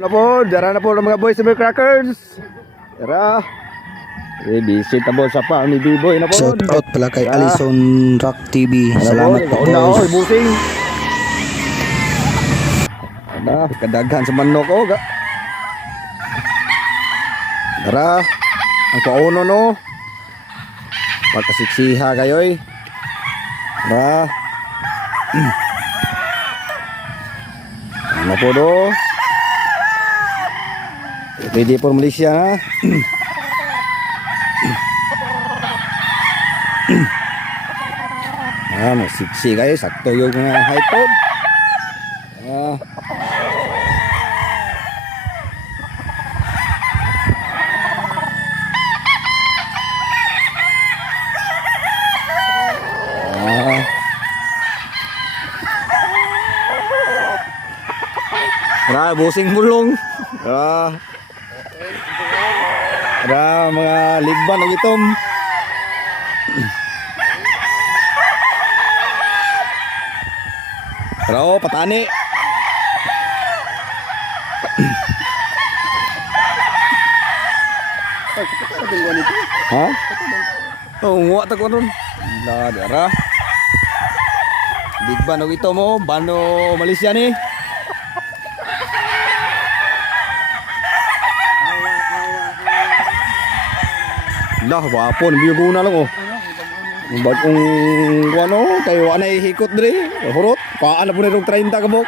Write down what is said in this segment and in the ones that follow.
Na po, dara na po ng mga boys and crackers. Dara. Visit na po sa pa ni B-Boy na po. Shout out pala kay Dara. Alison Rock TV. Salamat po, boss. boss. Busing. Dara, kadaghan sa manok ko. Dara. Ang pauno no. Pagkasiksiha kayo eh. Dara. Ano po do? Ready for Malaysia ha. Masiksi kayo. Sakto yung high pod. Busing bulong. Ada mga ligban og itom. Pero patani. Ha? Oh, nguwa ta ko ron. Dara. Ligban og itom mo, bano Malaysia ni. Lah, wapon biyuguna lang oh. Bagong ano, kayo anay hikot diri, hurot. Paan na po nirong 30 kabok.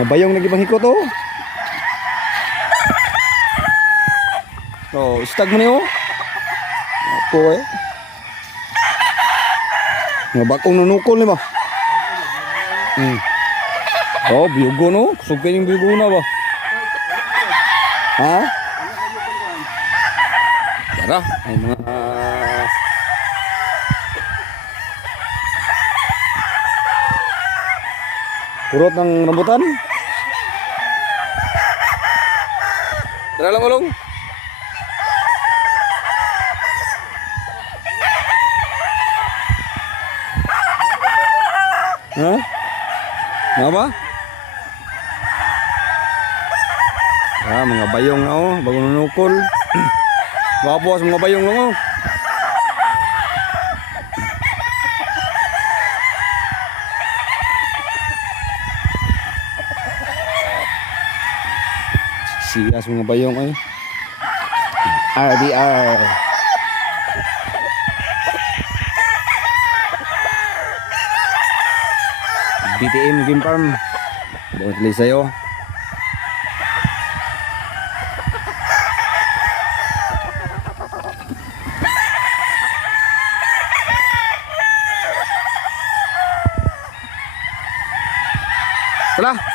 Mabayong nagibang hikot oh. Oh, stag mo niyo. Apo eh. Nga bakong nunukol ni ba? Oh, biyugo no. Sugpin yung biyugo na ba? Ha? Tara, ay mga purot ng rambutan. Tara lang ulong. Ha? Apa? Mga bayong na oh, bagong nunukol. Wapos mga bayong lang oh. Siyas mga bayong ay. RDR. BTM Game Farm. Bawat tuloy sa'yo. Wala.